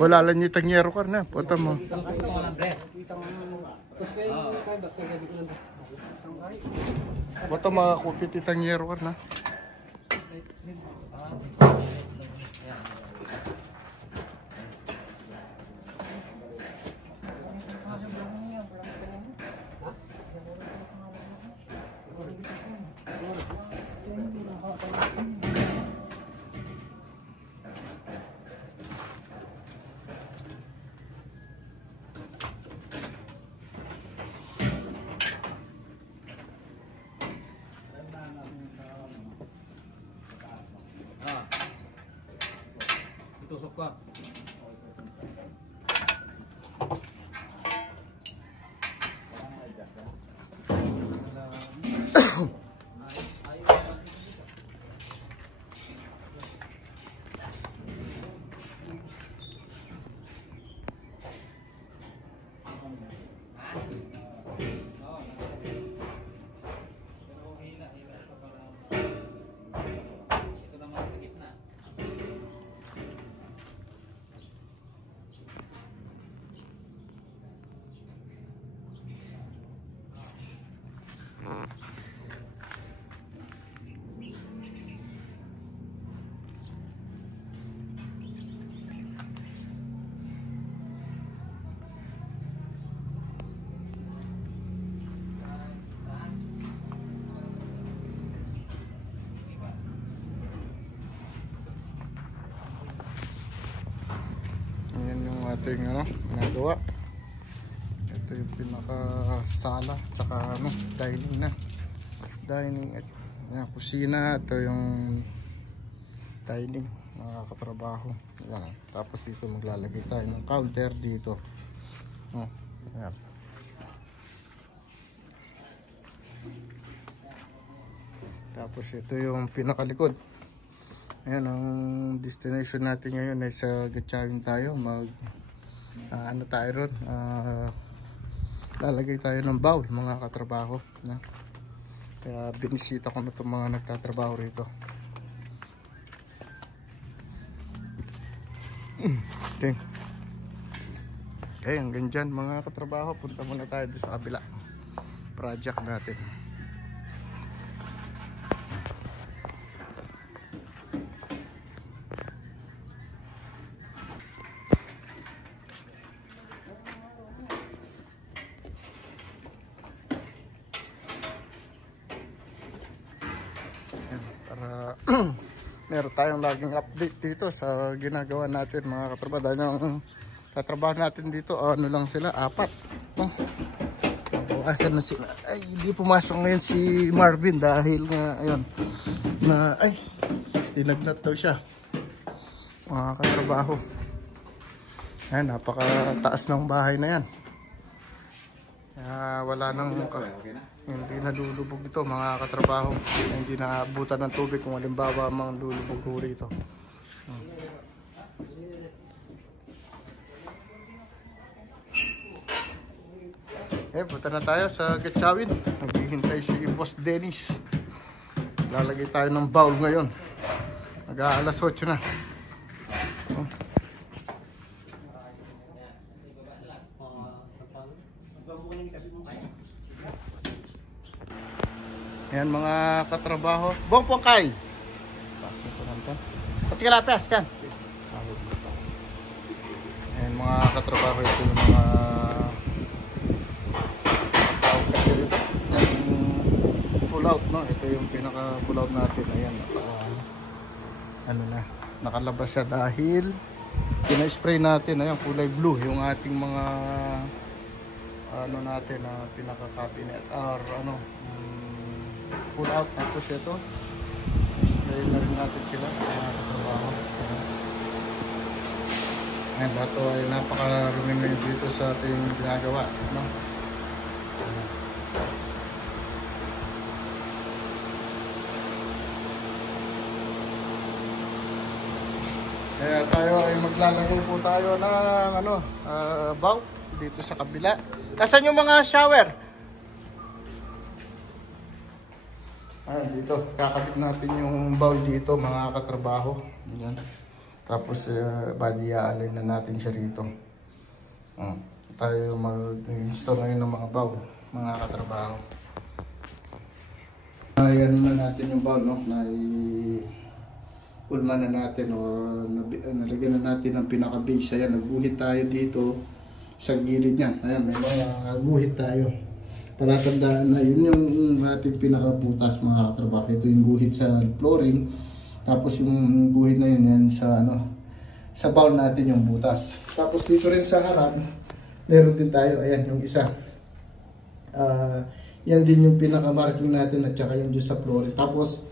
Wala lang yung tanyero ka na. Puta mo. Puta mga kupit yung tanyero ka na. Tusok ka. Ating ginagawa. Ito yung pinaka-sala tsaka dining na. Dining at kusina. Ito yung dining, mga katrabaho. Yan. Tapos dito maglalagay tayo ng counter dito. Yan. Tapos ito yung pinakalikod. Ayan, ang destination natin ngayon ay sa Gatchawin tayo. Ano tayo ron? Lalagay tayo ng bowl, mga katrabaho. Kaya binisita ko na itong mga nagtatrabaho rito. Okay. Okay, hanggang dyan mga katrabaho. Punta muna tayo sa kabila project natin. Meron tayong laging update dito sa ginagawa natin mga katrabaho. Dahil yung katrabaho natin dito, ano lang sila, 4. Asan na sila? Ay, hindi pumasok ngayon si Marvin dahil nga, ayun, na, ay, dinagnat daw siya. Mga katrabaho. Ayan, napakataas ng bahay na yan. Wala nang hindi nalulubog ito mga katrabaho. Hindi naabutan ng tubig kung halimbawa mang lulubog ho rito. Punta na tayo sa Gatchawin. Naghihintay si Boss Dennis. Lalagay tayo ng bowl ngayon. Mag-aalas 8 na. Ayan mga katrabaho. Buong pongkay. Pati kalapes kan. Ayan mga katrabaho. Ito yung mga tawag kasi dito. Pull out, no? Ito yung pinaka pull out natin. Ayan. Ano na. Nakalabas siya dahil pina-spray natin. Ayan, kulay blue. Yung ating mga ano natin na pinaka-cabinet or ano, pull out. Tapos ito spray na rin natin sila katrabaho. Ayan, lahat ito ay napakarumi ngayon dito sa ating ginagawa, no? Kaya tayo ay maglalagay po tayo ng ano, bowl dito sa kabila. Nasaan yung mga shower? Dito, kakabit natin yung bowl dito mga katrabaho. Yan. Tapos, badiyaalin na natin siya rito. Tayo mag-install ngayon ng mga bowl, mga katrabaho. Ayan na natin yung bowl, no? Ulma na natin o nalagyan na natin ng pinaka-base. Ayan, nagguhit tayo dito sa gilid niya. Ayan, may mga guhit tayo. Palatandaan na yun yung ating pinaka-butas mga katrabaho. Ito yung guhit sa flooring. Tapos yung guhit na yun, yan sa, sa bowl natin yung butas. Tapos dito rin sa harap, meron din tayo. Ayan, yung isa. Yan din yung pinaka-marking natin at saka yung sa flooring. Tapos,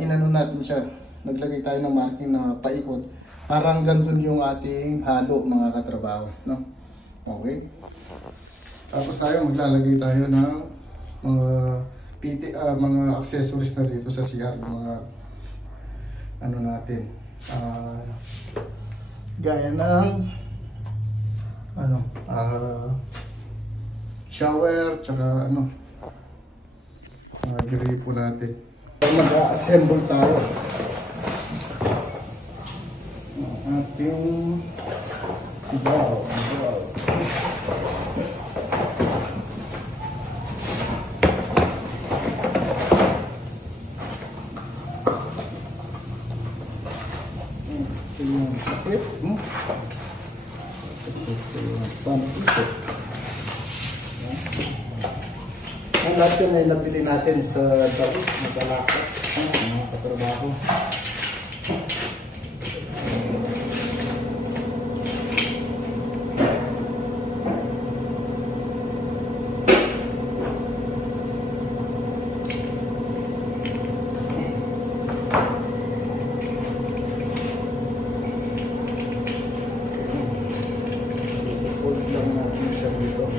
inano natin siya. Naglagay tayo ng marking na paikot. Parang ganun yung ating halo mga katrabaho. No? Okay. Tapos tayo maglalagay tayo ng mga accessories na dito sa CR. Mga ano natin. Gaya ng shower, tsaka gripo natin. Mag-assemble tayo. Ating bowl. Ito yung sakit. Ito yung pampisip. Ang lahat yun ay nabili natin sa Daos, Magalaka, mga katrabaho. Hold lang natin siya dito.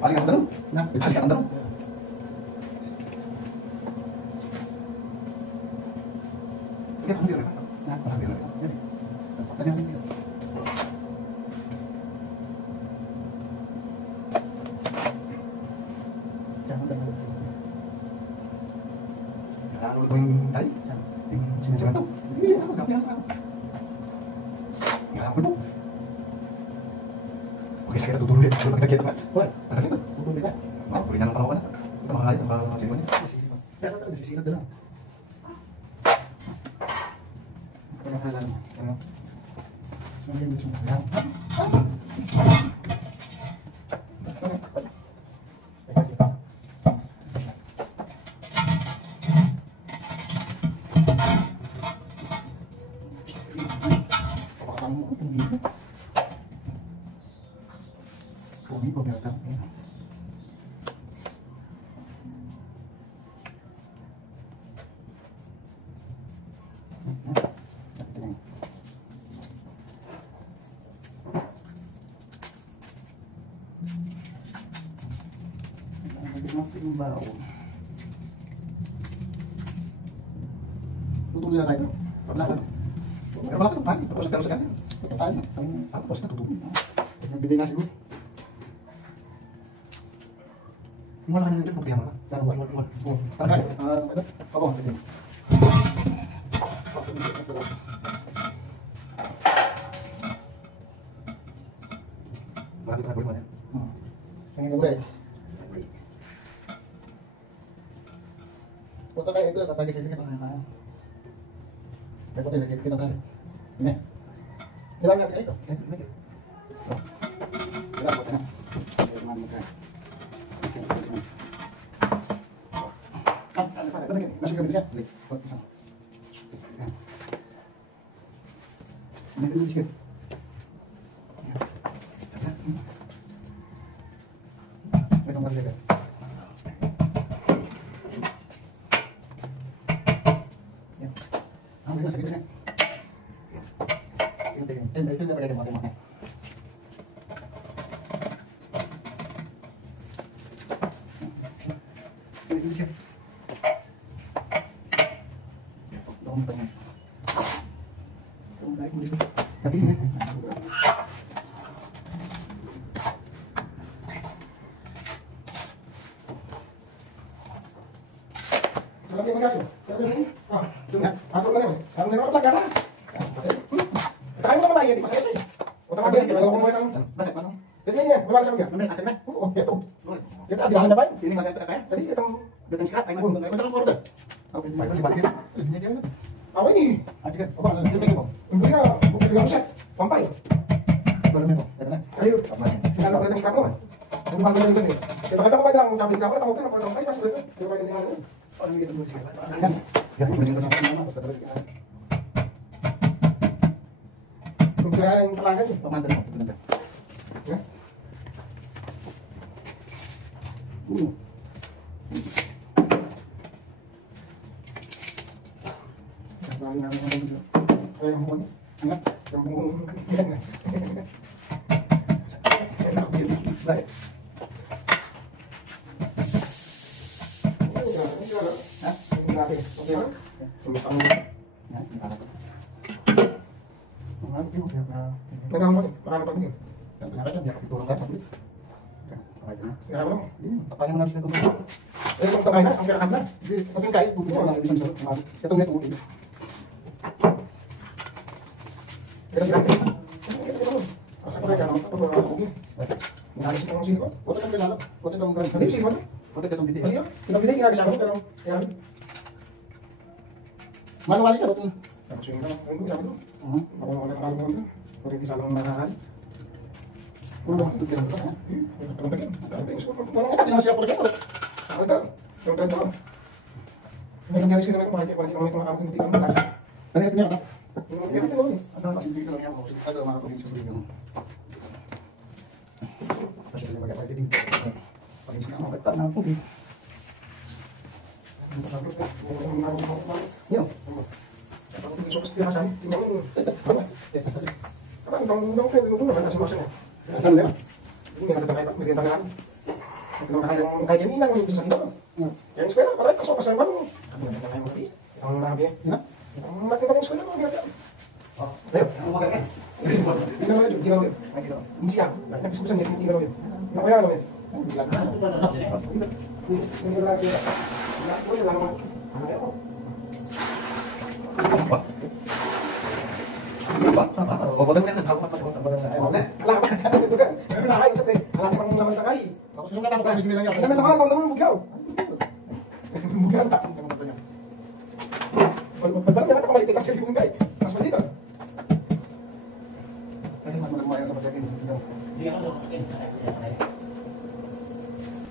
Paling ang daron. Na, paling ang daron. Kita ambil lah. Nah, ambil lah. Jadi, tadi ambil. Jangan dah. Kalau main tadi, sini jangan tu. Iya, enggak apa-apa. Ya, apa tu? Oke, saya kira tutup dulu ya. Kalau kita gitu kan. Wah, ada gitu. Tutup dulu kan. Mau beli yang apa-apa. Kita mahal aja kalau sini. Ya, ada di sini dulu. Penahanan. Sambil semua. Ini kok biar tahu ya. Natin bau. Tutup dia kayak. Kenapa? Kenapa tuh pagi? Terus sekali. Tanya, aku pasti tutup. Gede ngasih gue. Wala ka nang dito, buktihan mo ba? Wala. Tanggal. Ako, sige. Bakit na boleh mana? Yang ini boleh. Foto kayak itu tadi saya kita tanya. Foto lagi kita tanya. Ini. Hilang enggak itu? Ini. Hilang fotonya. Mana?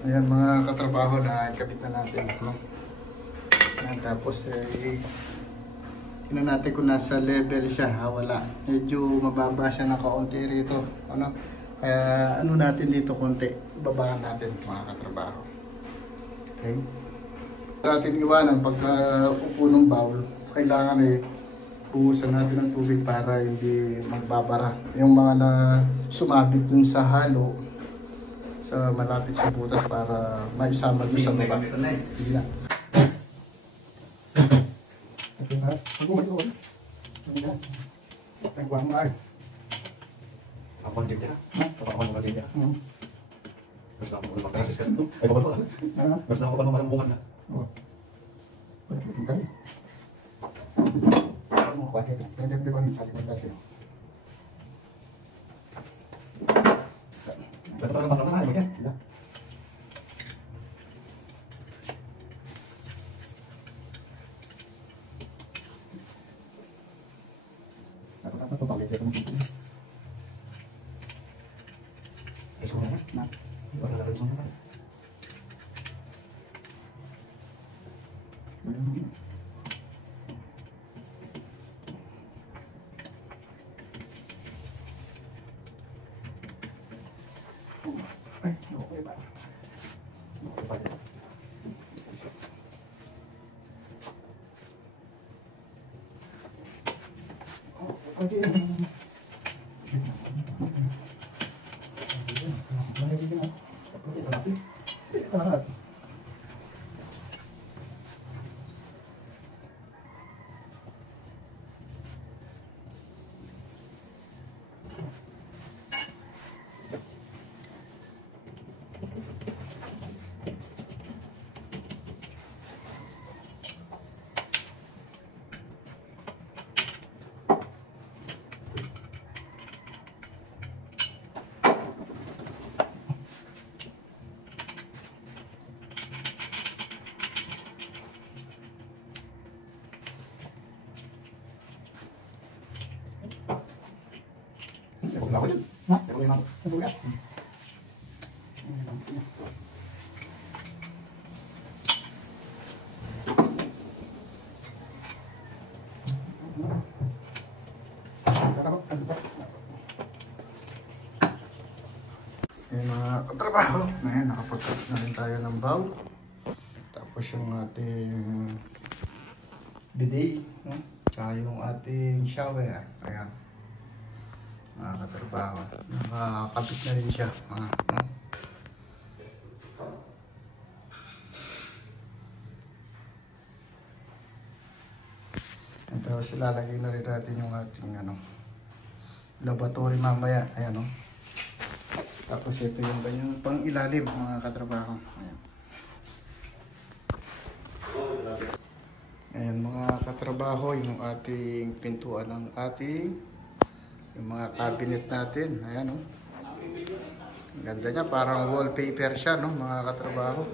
Ayan mga katrabaho na ikabit na natin. No? Ayan, tapos tingnan natin kung nasa level siya. Wala. Medyo mababa siya na kaunti rito. Ano? Kaya ano natin dito konti. Babaan natin mga katrabaho. Okay? Natin iwanan pagka upo ng bowl. Kailangan buhusan natin ng tubig para hindi magbabara. Yung mga na sumabit dun sa halo, sa malapit sa butas para maisama doon sa baba. Hindi na. Ito na. Magbumat doon. Hindi na. Nagbuhan mo ay. Ako ang jig niya. Ako ang jig niya. Gusto ako magpapakasis ka. Ay, bakit ko? Gusto ako pa naman bungan na. Oo. Ano ko bakit? Pwede ba sa likod kasi? Betul kan makan apa kan? Ya. Apa tuh pakai jarum gitu? Semuanya. Nah, orang lain semua kan. Wala ko dyan. Ha? Wala ko. Wala. Yung mga katrabaho, ngayon nakapagkat na rin tayo ng bowl. Tapos yung ating bidet, tsaka yung ating shower. Ayan. Mga katrabaho. Nakakabit na rin siya. And tapos ilalagay na rin natin yung ating laboratory mamaya. Ayan o. Tapos ito yung kanyang pang ilalim mga katrabaho. Ayan. Ayan mga katrabaho, yung ating pintuan ng ating yung mga cabinet natin. Ayan o. Ang ganda niya, parang wallpaper siya no mga katrabaho.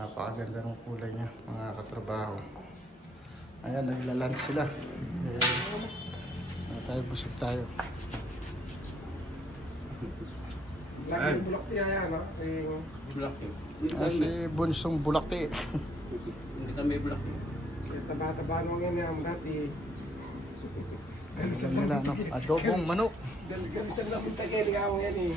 Napakaganda ng kulay niya mga katrabaho. Ayan, naglalunch sila. Tayo, busog tayo. Lagi yung bulakti yan, no? Bulakti. Si Bunsong Bulakti. Hindi kami bulakti. Taba-taba nung yan yung dati. Ayan nila, no? Adobong manok. Galisan lang yung tagay, awang yan eh.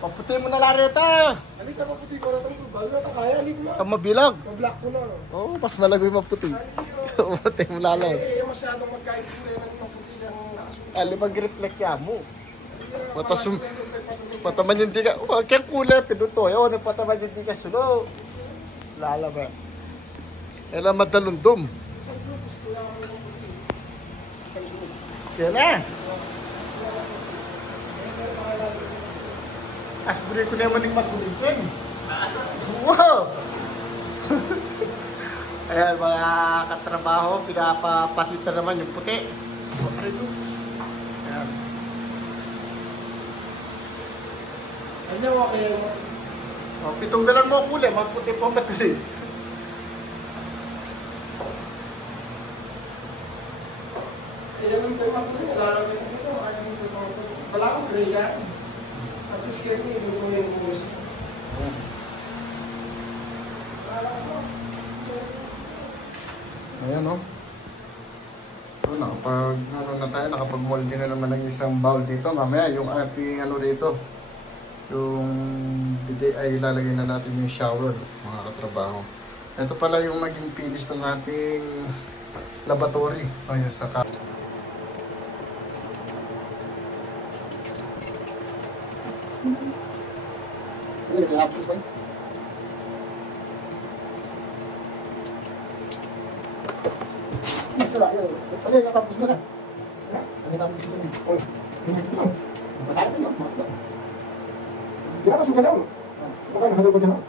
Paputi mo na lareta! Halika maputi ko na ito. Balo na ito kaya, halika na. Kamabilag. Ka-black ko na. Oo, mas malagoy maputi. Paputi mo lalo. Eh, masyadong magkait ko na yung maputi ng nakasulat. Ali, mag-reflect ya mo. Pataman yung di ka. Kaya kulay, pinutoy. Oo, napataman yung di ka sulo. Lala ba? Kailan madalundom. Kaya na. Asburi ko naman yung matulitin. Wow! Ayan mga katrabaho, pinapapasita naman yung puti. Ayan. Ano okay mo? O, pitunggalan mo kulay, magputi po matuloy. Ayan ang tayo maputi. Lalaki na dito. Wala akong gray yan. At least kaya niya, ibig ko yung bus. Ayan o. So, nakapag-moldy na naman ng isang bowl dito. Mamaya yung ating dito. Yung bidet ay ilalagay na natin yung shower, mga katrabaho. Ito pala yung maging finish ng ating laboratory. O yung saka. Sige, hapos ba? Yes, tara. Ano yung nakapos na ka? Ano yung nakapos na ka? Oy, yung nakapos na ka? Masarap yun, no? Ginakasin ka lang. Baka nahalo ko dyan.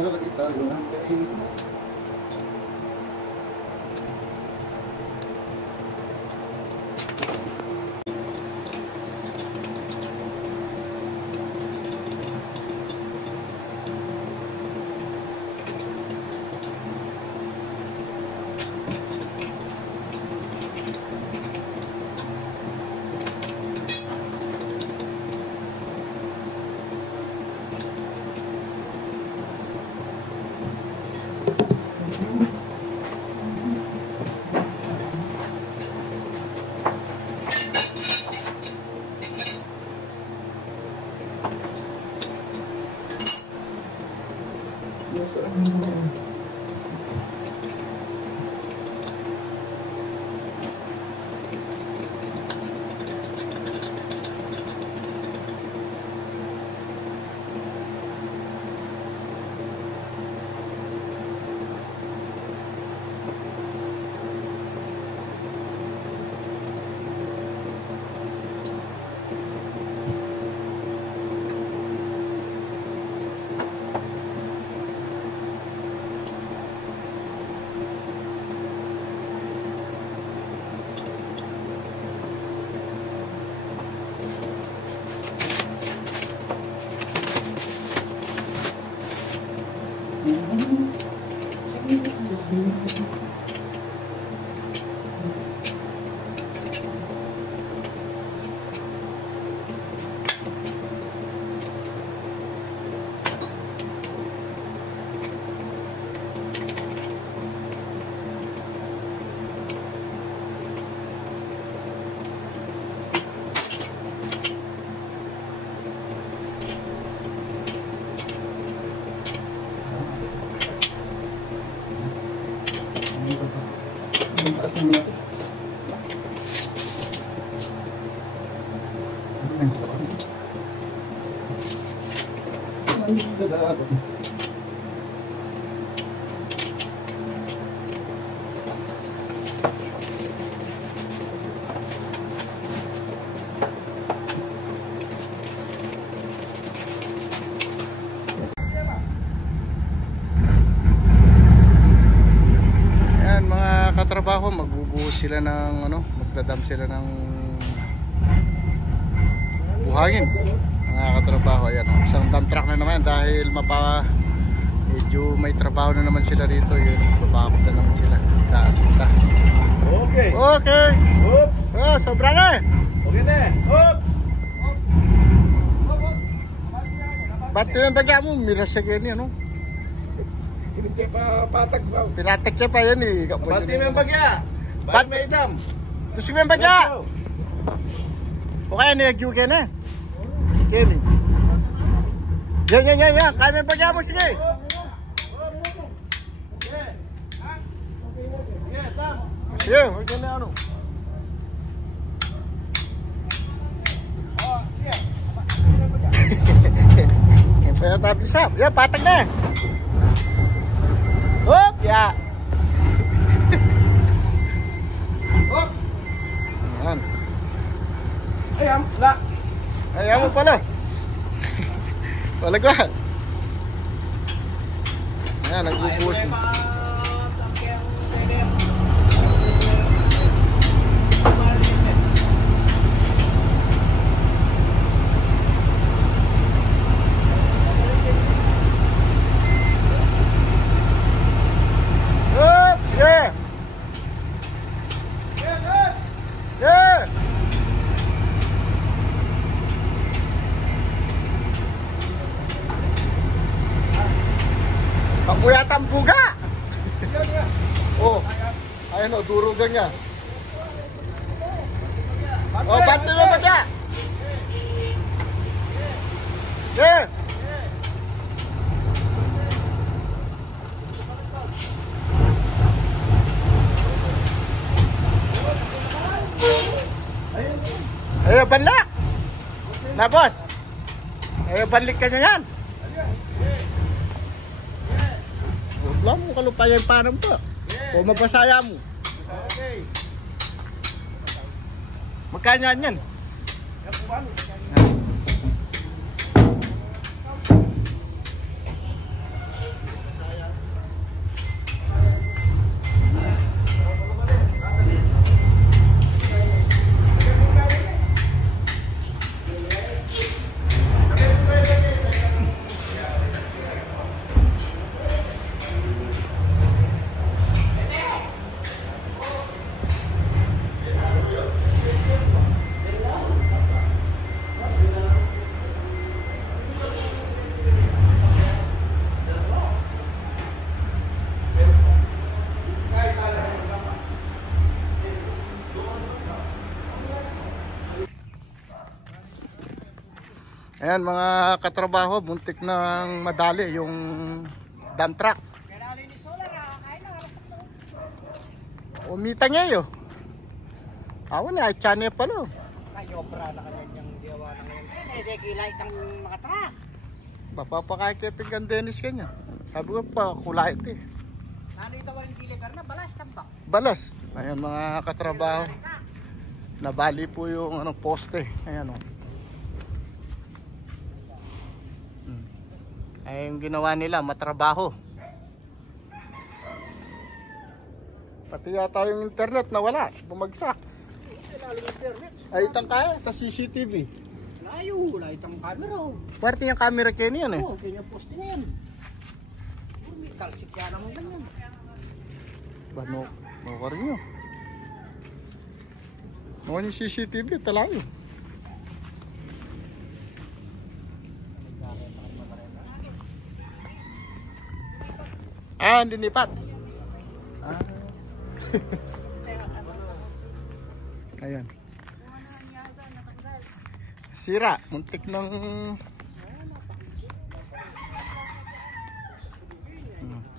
nakalagay tayo. Ayan mga katrabaho, magbubuhos sila ng ano, magdadam sila ng buhangin. Mga katrabaho, ayan, isang dump truck na naman dahil medyo may trabaho na naman sila rito. Yun, babakot na naman sila kaasinta. Okay. Okay. Oops. Oh, sobra na. Okay na. Oops. Ba't yung bagya mo? Miras siya ganyan, no? Hindi kayo pa patag pa. Pinatak siya pa yan eh. Bati mo yung bagya. Bati mo yung dam. Gusto mo yung bagya? O kaya niyagyo ka na. Kenny. Yan. Kaya mo yung bagya mo, sige. Sige, okay na ano. Yan pa yung tabi sap. Yan, patag na. Hop, ya. Ayan. Ayam, la. Ayaw mo pala. Walag ba? Ayan, nagbubuhos na. Pagkuyata ang buga! Oh, ayun o, durugan niya. Oh, bante mo ba siya? Yeah! Ayaw, banlak! Na, boss! Ayaw, banlik ka niya yan! Wala mo kalupaya yung panam to. O mapasaya mo. Okay. Magkanya yan. Ayan mga katrabaho, muntik nang madali yung dump truck. Umita niya yun. Awan na, chane pala. Kayo pra na kanya niyang gawa na ngayon. Eh, kilay kang makatrak. Papapakakipin kang Dennis kanya. Sabi ko pa, kulay ito eh. Nandito ka rin kilay na balas tambak. Balas. Ayan mga katrabaho. Nabali po yung poste. Ayan o. Ay yung ginawa nila, matrabaho. Pati yata yung internet nawala, bumagsak. Ay itang kaya, ito CCTV. Layo, layo itang camera. Parte yung camera kayo niyan eh. Oo, kanya poste na yan. May talsik ka naman ganyan. Bano, mawar nyo. Nawan yung CCTV, talayo. Ah, hindi nipat. Ah. Ayan. Sira, muntik ng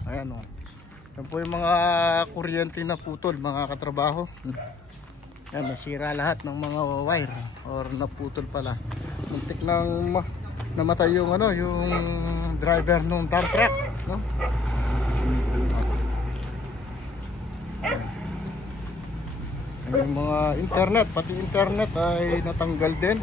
ayan o. Yan po yung mga kuryente na putol, mga katrabaho. Yan, nasira lahat ng mga wire or naputol pala. Muntik ng namatay yung yung driver ng dump truck, no? Yung mga internet, pati internet ay natanggal din.